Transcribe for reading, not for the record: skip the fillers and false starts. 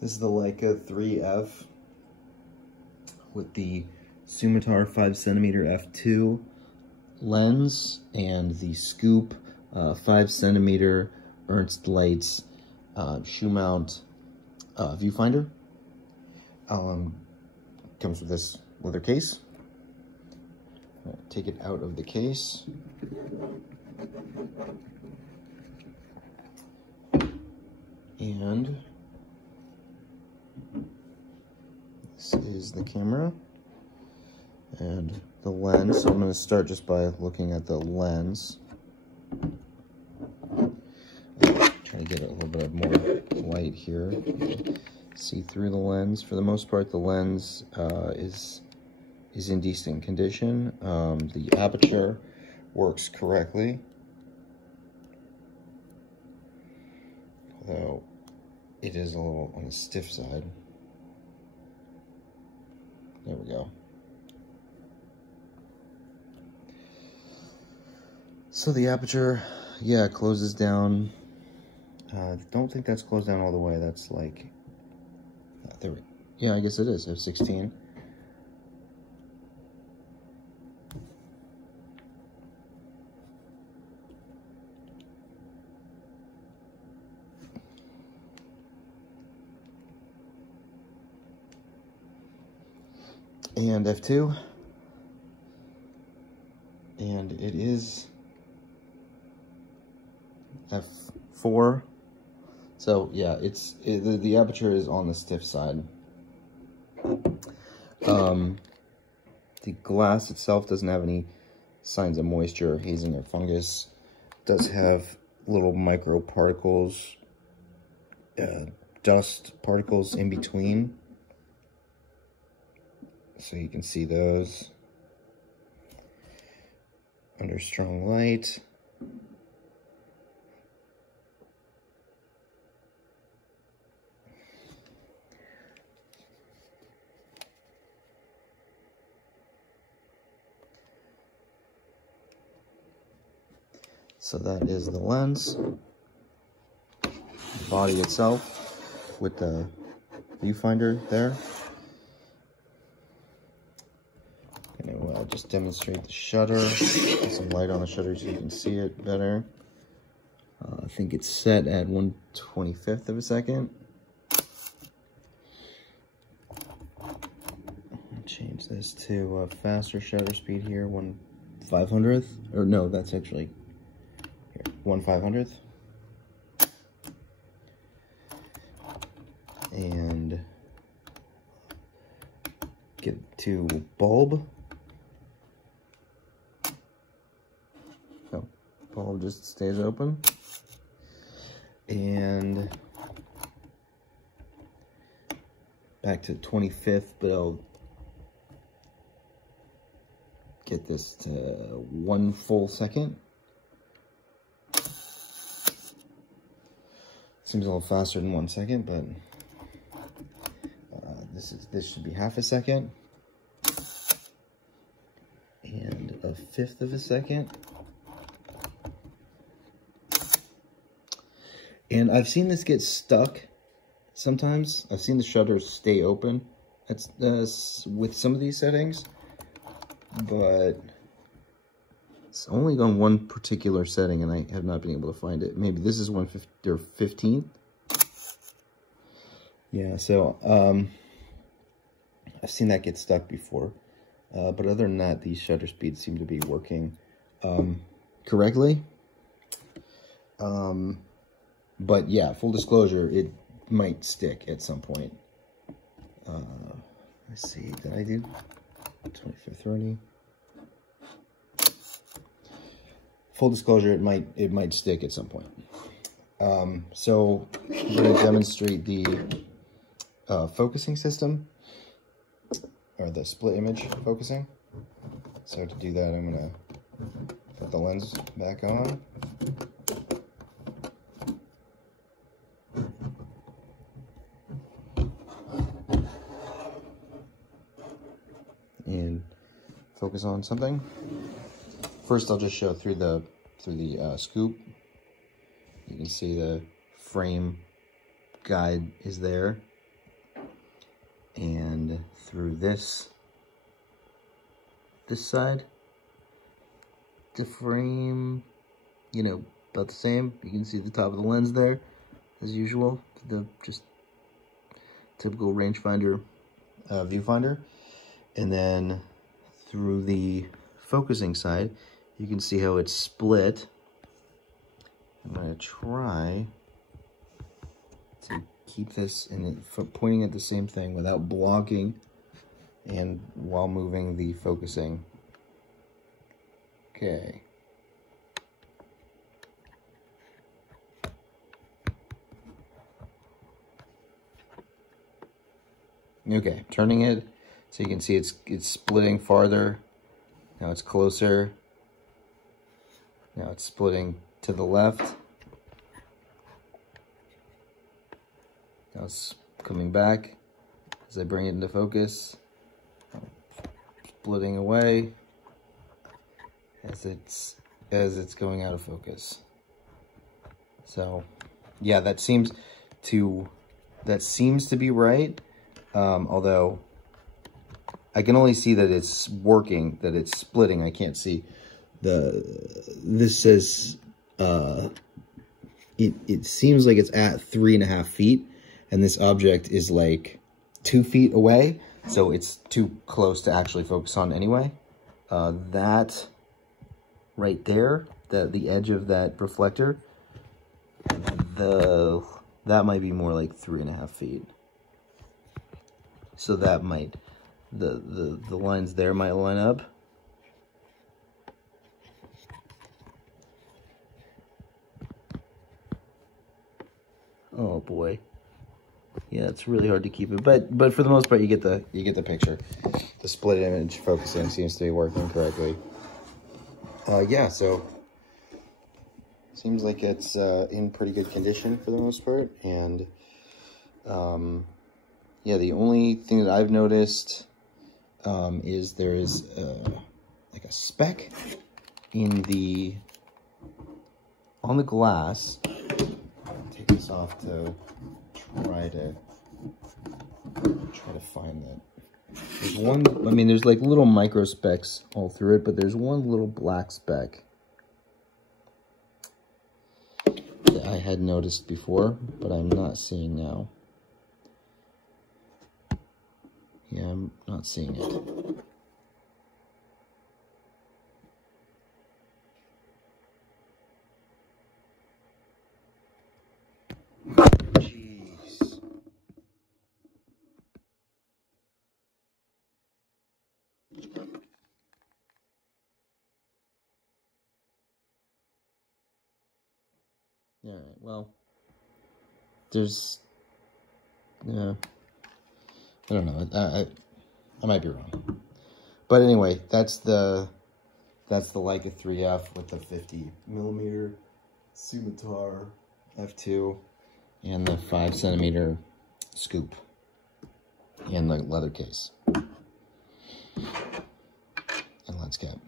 This is the Leica 3F with the Summitar 5cm f2 lens and the Scoop 5cm Ernst Lights shoe mount viewfinder. Comes with this leather case. Take it out of the case. And this is the camera and the lens. So I'm going to start just by looking at the lens. Trying to get a little bit more light here. See through the lens. For the most part, the lens is in decent condition. The aperture works correctly, although it is a little on the stiff side. There we go. So the aperture, yeah, closes down. Don't think that's closed down all the way. That's like, there we, yeah, I guess it is f16. And f2, and it is f4. So yeah, the aperture is on the stiff side. The glass itself doesn't have any signs of moisture, hazing, or fungus. It does have little micro particles, dust particles in between. So you can see those under strong light. So that is the lens, the body itself with the viewfinder there. I'll just demonstrate the shutter. Put some light on the shutter so you can see it better. I think it's set at 1/25 of a second. I'll change this to a faster shutter speed here, 1/500th. Or no, that's actually here, 1/500th. And get to bulb. Bulb just stays open, and back to 25th, but I'll get this to 1 full second. Seems a little faster than 1 second, but this should be half a second, and 1/5 of a second. And I've seen this get stuck sometimes. I've seen the shutters stay open with some of these settings, but it's only on one particular setting, and I have not been able to find it. Maybe this is 150 or 15. Yeah, so I've seen that get stuck before, but other than that, these shutter speeds seem to be working correctly. But yeah, full disclosure, it might stick at some point. Let's see, did I do 25th already? Full disclosure, it might stick at some point. So I'm going to demonstrate the focusing system, or the split image focusing. So to do that, I'm going to put the lens back on. And focus on something. First, I'll just show through the scoop. You can see the frame guide is there. through this side. The frame, you know, about the same. You can see the top of the lens there, as usual. The just typical rangefinder viewfinder. And then through the focusing side, you can see how it's split. I'm going to try to keep this in pointing at the same thing without blocking and while moving the focusing. Okay. Okay, turning it so you can see it's splitting farther. Now it's closer. Now it's splitting to the left. Now it's coming back as I bring it into focus. Splitting away as it's going out of focus. So yeah, that seems to be right. Although I can only see that it's working, that it's splitting. I can't see this says, it seems like it's at 3.5 feet, and this object is like 2 feet away. So it's too close to actually focus on anyway. That right there, the edge of that reflector, that might be more like 3.5 feet. So that might, the lines there might line up. Oh boy. Yeah, it's really hard to keep it, but for the most part you get the picture. The split image focusing seems to be working correctly. Yeah, so seems like it's in pretty good condition for the most part, and yeah, the only thing that I've noticed is there is like a speck on the glass. Take this off to try to find that. There's one, I mean, there's like little micro specks all through it, but there's one little black speck that I had noticed before, but I'm not seeing now. Yeah, I'm not seeing it. Jeez. All right, well, there's, yeah. I don't know. I might be wrong, but anyway, that's the Leica 3F with the 50mm Summitar f2 and the 5cm scoop and the leather case and lens cap.